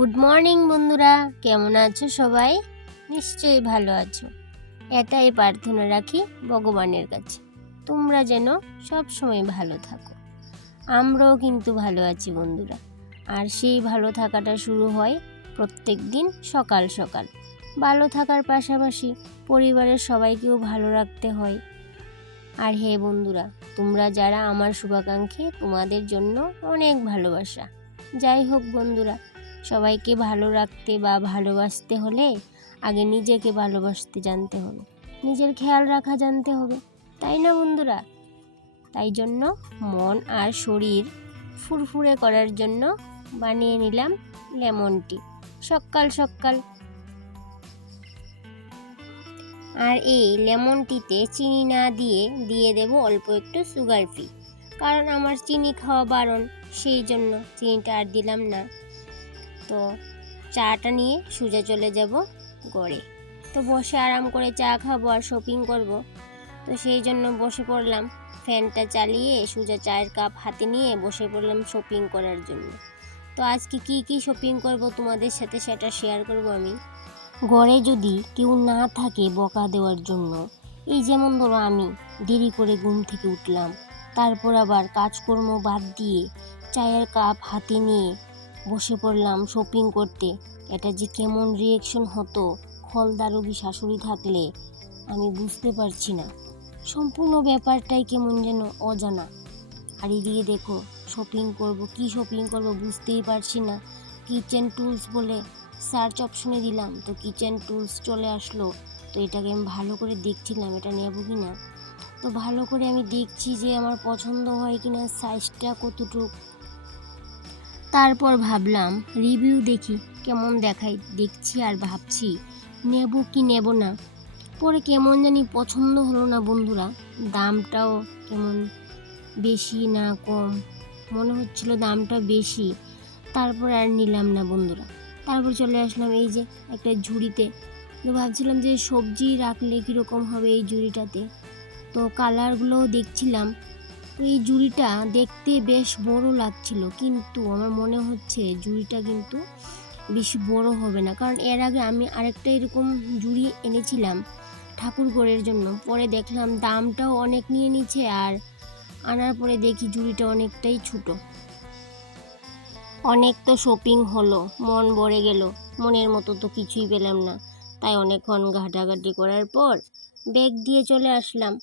Good morning বন্ধুরা, কেমন আছো সবাই? নিশ্চয়ই ভালো আছো। এটাই প্রার্থনা রাখি ভগবানের কাছে, তোমরা যেন সব সময় ভালো থাকো। আমরাও কিন্তু ভালো আছি বন্ধুরা। আর সেই ভালো থাকাটা শুরু হয় প্রত্যেক দিন সকাল সকাল। ভালো থাকার পাশাপাশি পরিবারের সবাইকেও ভালো রাখতে হয়। আর হে বন্ধুরা, তোমরা যারা আমার শুভাকাঙ্ক্ষী, তোমাদের জন্য অনেক ভালোবাসা। যাই হোক বন্ধুরা, সবাইকে ভালো রাখতে বা ভালোবাসতে হলে আগে নিজেকে ভালোবাসতে জানতে হবে, নিজের খেয়াল রাখা জানতে হবে, তাই না বন্ধুরা? তাই জন্য মন আর শরীর ফুরফুরে করার জন্য বানিয়ে নিলাম লেমন টি সকাল সকাল। আর এই লেমন টিতে চিনি না দিয়ে দেব অল্প একটু সুগার ফ্রি, কারণ আমার চিনি খাওয়া বারণ, সেই জন্য চিনিটা আর দিলাম না। তো চাটা নিয়ে সোজা চলে যাব ঘরে। তো বসে আরাম করে চা খাবো আর শপিং করব, তো সেই জন্য বসে পড়লাম। ফ্যানটা চালিয়ে সোজা চায়ের কাপ হাতে নিয়ে বসে পড়লাম শপিং করার জন্য। তো আজকে কি শপিং করব তোমাদের সাথে সেটা শেয়ার করব আমি। ঘরে যদি কেউ না থাকে বকা দেওয়ার জন্য, এই যেমন ধরো আমি দেরি করে ঘুম থেকে উঠলাম, তারপর আবার কাজকর্ম বাদ দিয়ে চায়ের কাপ হাতে নিয়ে বসে পড়লাম শপিং করতে, এটা যে কেমন রিয়েকশন হতো খলদারোগী শাশুড়ি থাকলে আমি বুঝতে পারছি না। সম্পূর্ণ ব্যাপারটাই কেমন যেন অজানা। আর এদিকে দেখো কি শপিং করব বুঝতেই পারছি না। কিচেন টুলস বলে সার্চ অপশনে দিলাম, তো কিচেন টুলস চলে আসলো। তো এটাকে আমি ভালো করে দেখছিলাম এটা নেব কি না। তো ভালো করে আমি দেখছি যে আমার পছন্দ হয় কিনা, সাইজটা কতটুকু। তারপর ভাবলাম রিভিউ দেখি কেমন দেখায়, দেখছি আর ভাবছি নেব কি নেব না। পরে কেমন জানি পছন্দ হলো না বন্ধুরা। দামটাও কেমন বেশি না কম মনে হচ্ছিল, দামটা বেশি। তারপর আর নিলাম না বন্ধুরা। তারপর চলে আসলাম এই যে একটা ঝুড়িতে। তো ভাবছিলাম যে সবজি রাখলে কীরকম হবে এই ঝুড়িটাতে। তো কালারগুলোও দেখছিলাম। তো এই ঝুড়িটা দেখতে বেশ বড় লাগছিল, কিন্তু আমার মনে হচ্ছে ঝুড়িটা কিন্তু বেশি বড় হবে না, কারণ এর আগে আমি আরেকটা এরকম ঝুড়ি এনেছিলাম ঠাকুর ঘরের জন্য। পরে দেখলাম দামটাও অনেক নিয়ে নিচ্ছে, আর আনার পরে দেখি ঝুড়িটা অনেকটাই ছোটো। অনেক তো শপিং হলো, মন ভরে গেল, মনের মতো তো কিছুই পেলাম না। তাই অনেকক্ষণ ঘাটাঘাটি করার পর ব্যাগ দিয়ে চলে আসলাম।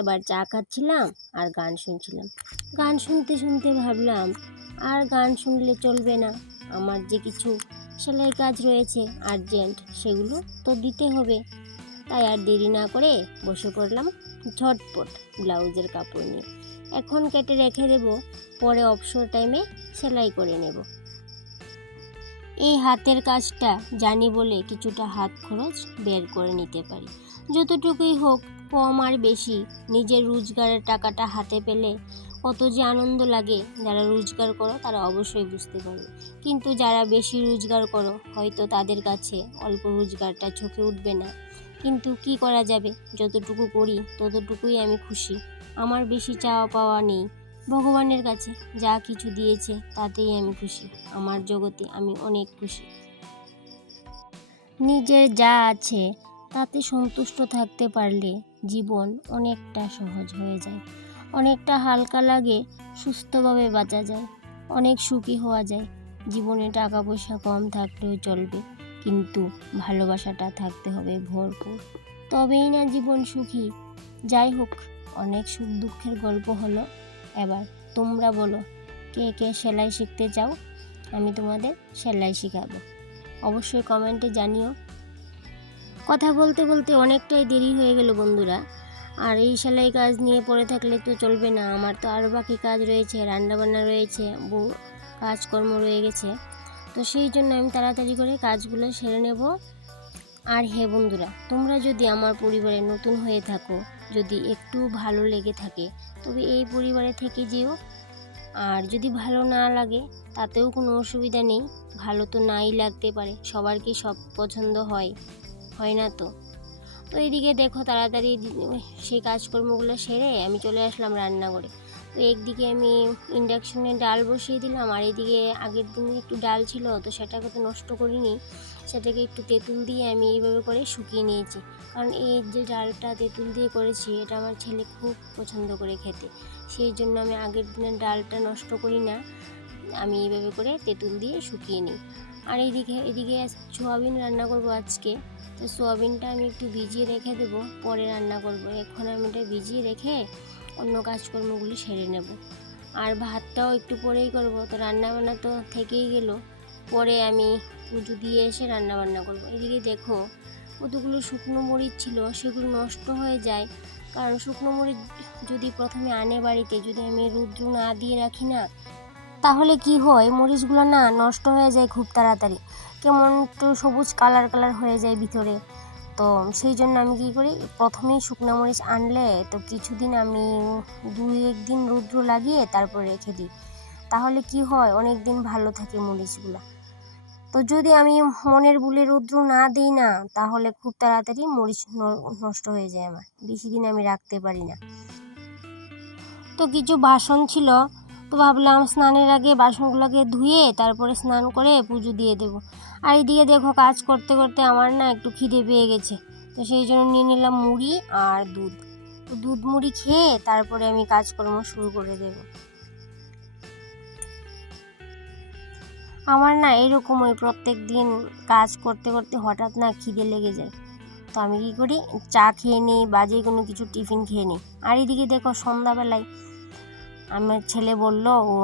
এবার চা খাচ্ছিলাম আর গান শুনছিলাম। গান শুনতে শুনতে ভাবলাম আর গান শুনলে চলবে না, আমার যে কিছু সেলাই কাজ রয়েছে আর্জেন্ট, সেগুলো তো দিতে হবে। তাই আর দেরি না করে বসে পড়লাম ঝটপট ব্লাউজের কাপড় নিয়ে। এখন কেটে রেখে দেব, পরে অবসর টাইমে সেলাই করে নেব। এই হাতের কাজটা জানি বলে কিছুটা হাত খরচ বের করে নিতে পারি। যতটুকুই হোক, কম আর বেশি, নিজের রোজগারের টাকাটা হাতে পেলে কত যে আনন্দ লাগে। যারা রোজগার করো তারা অবশ্যই বুঝতে পারবে, কিন্তু যারা বেশি রোজগার করো হয়তো তাদের কাছে অল্প রোজগারটা চোখে উঠবে না। কিন্তু কি করা যাবে, যতটুকু করি ততটুকুই আমি খুশি। আমার বেশি চাওয়া পাওয়া নেই। ভগবানের কাছে যা কিছু দিয়েছে তাতেই আমি খুশি। আমার জগতে আমি অনেক খুশি। নিজের যা আছে তাতে সন্তুষ্ট থাকতে পারলে জীবন অনেকটা সহজ হয়ে যায়, অনেকটা হালকা লাগে, সুস্থভাবে বাঁচা যায়, অনেক সুখী হওয়া যায়। জীবনে টাকা পয়সা কম থাকলেও চলবে, কিন্তু ভালোবাসাটা থাকতে হবে ভরপুর, তবেই না জীবন সুখী। যাই হোক, অনেক সুখ দুঃখের গল্প হলো। এবার তোমরা বলো, কে কে সেলাই শিখতে চাও? আমি তোমাদের সেলাই শেখাবো, অবশ্যই কমেন্টে জানিও। কথা বলতে বলতে অনেকটাই দেরি হয়ে গেল বন্ধুরা। আর এই সেলাই কাজ নিয়ে পড়ে থাকলে তো চলবে না, আমার তো আরও বাকি কাজ রয়েছে, রান্নাবান্না রয়েছে, বহু কাজকর্ম রয়ে গেছে। তো সেই জন্য আমি তাড়াতাড়ি করে কাজগুলো সেরে নেব। আর হে বন্ধুরা, তোমরা যদি আমার পরিবারে নতুন হয়ে থাকো, যদি একটু ভালো লেগে থাকে, তবে এই পরিবারে থেকে যেও। আর যদি ভালো না লাগে তাতেও কোনো অসুবিধা নেই, ভালো তো নাই লাগতে পারে, সবার কি সব পছন্দ হয়? হয় না তো। তো এইদিকে দেখো তাড়াতাড়ি সেই কাজকর্মগুলো সেরে আমি চলে আসলাম রান্নাঘরে। তো একদিকে আমি ইন্ডাকশনে ডাল বসিয়ে দিলাম, আর এদিকে আগের দিনে একটু ডাল ছিল তো সেটাকে তো নষ্ট করিনি, সেটাকে একটু তেঁতুল দিয়ে আমি এইভাবে করে শুকিয়ে নিয়েছি। কারণ এই যে ডালটা তেঁতুল দিয়ে করেছি এটা আমার ছেলে খুব পছন্দ করে খেতে, সেই জন্য আমি আগের দিনের ডালটা নষ্ট করি না, আমি এইভাবে করে তেঁতুল দিয়ে শুকিয়ে নিই। আর এদিকে সোয়াবিন রান্না করব আজকে। তো সোয়াবিনটা আমি একটু ভিজিয়ে রেখে দেবো, পরে রান্না করব। এখন আমি এটা ভিজিয়ে রেখে অন্য কাজকর্মগুলি সেরে নেব। আর ভাতটাও একটু পরেই করব, তো রান্নাবান্না তো থেকেই গেল, পরে আমি পুজো দিয়ে এসে রান্নাবান্না করব। এদিকে দেখো কতগুলো শুকনো মরিচ ছিল, সেগুলো নষ্ট হয়ে যায়। কারণ শুকনো মরিচ যদি প্রথমে আনে বাড়িতে, যদি আমি রৌদ্র না দিয়ে রাখি না, তাহলে কি হয় মরিচগুলো না নষ্ট হয়ে যায় খুব তাড়াতাড়ি, কেমন একটু সবুজ কালার কালার হয়ে যায় ভিতরে। তো সেই জন্য আমি কী করি, প্রথমেই শুকনো মরিচ আনলে তো কিছুদিন আমি 2-1 দিন রৌদ্র লাগিয়ে তারপর রেখে দিই, তাহলে কি হয় অনেক দিন ভালো থাকে মরিচগুলো। তো যদি আমি মনের ভুলে রৌদ্র না দিই না, তাহলে খুব তাড়াতাড়ি মরিচ নষ্ট হয়ে যায়, আমার বেশি দিন আমি রাখতে পারি না। তো কিছু বাসন ছিল, তো ভাবলাম স্নানের আগে বাসনগুলোকে ধুয়ে তারপরে স্নান করে পুজো দিয়ে দেব। আর এইদিকে দেখো কাজ করতে করতে আমার না একটু খিদে পেয়ে গেছে, তো সেই জন্য নিয়ে নিলাম মুড়ি আর দুধ। তো দুধ মুড়ি খেয়ে তারপরে আমি কাজকর্ম শুরু করে দেব। আমার না এরকমই প্রত্যেক দিন কাজ করতে করতে হঠাৎ না খিদে লেগে যায়, তো আমি কী করি, চা খেয়ে নিই বা যে কোনো কিছু টিফিন খেয়ে নিই। আর এদিকে দেখো সন্ধ্যাবেলায় আমার ছেলে বলল ও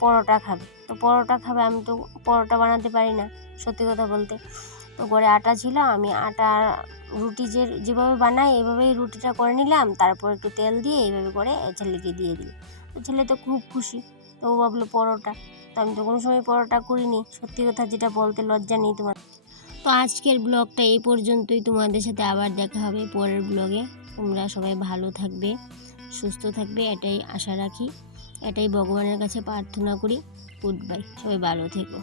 পরোটা খাবে, তো পরোটা খাবে, আমি তো পরোটা বানাতে পারি না সত্যি কথা বলতে। তো ঘরে আটা ছিল, আমি আটা রুটি যেভাবে বানাই এভাবেই রুটিটা করে নিলাম, তারপর একটু তেল দিয়ে এইভাবে করে ছেলেকে দিয়ে দিই। তো ছেলে তো খুব খুশি, তো ও ভাবলো পরোটা। তো আমি তো কোনো সময় পরোটা করিনি, সত্যি কথা যেটা বলতে লজ্জা নেই তোমার। তো আজকের ব্লগটা এই পর্যন্তই, তোমাদের সাথে আবার দেখা হবে পরের ব্লগে। তোমরা সবাই ভালো থাকবে, সুস্থ থাকবে, এটাই আশা রাখি, এটাই ভগবানের কাছে প্রার্থনা করি। গুড বাই, সবাই ভালো থেকো।